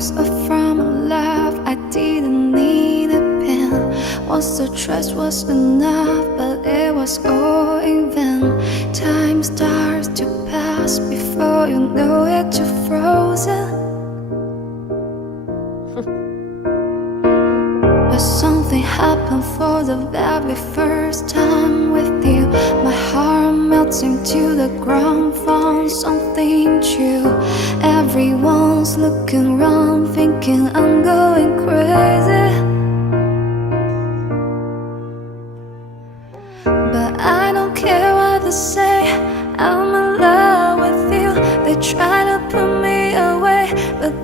bruise or from a love I didn't need a pin. Once the trust was enough, but it was all in vain. Time starts to pass before you know it, you're frozen. But something happened for the very first time with you. My heart melts into the ground, found something true. Everyone's looking around, thinking I'm going crazy. But I don't care what they say, I'm in love with you. They try to put me away, but